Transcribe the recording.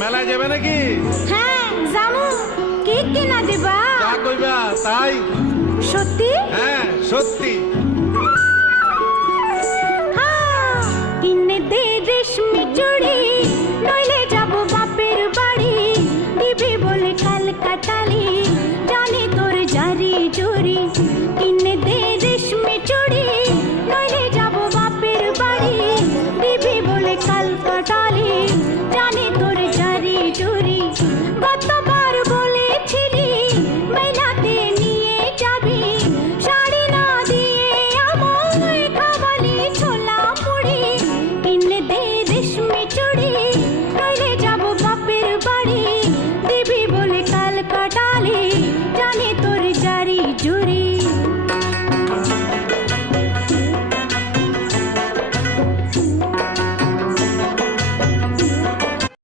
মেলায় যাবে নাকি? হ্যাঁ যামু। কি কিনা দিবা? যা কইবা তাই। সত্যি? হ্যাঁ সত্যি। কিনে দে রেশমি চুড়ি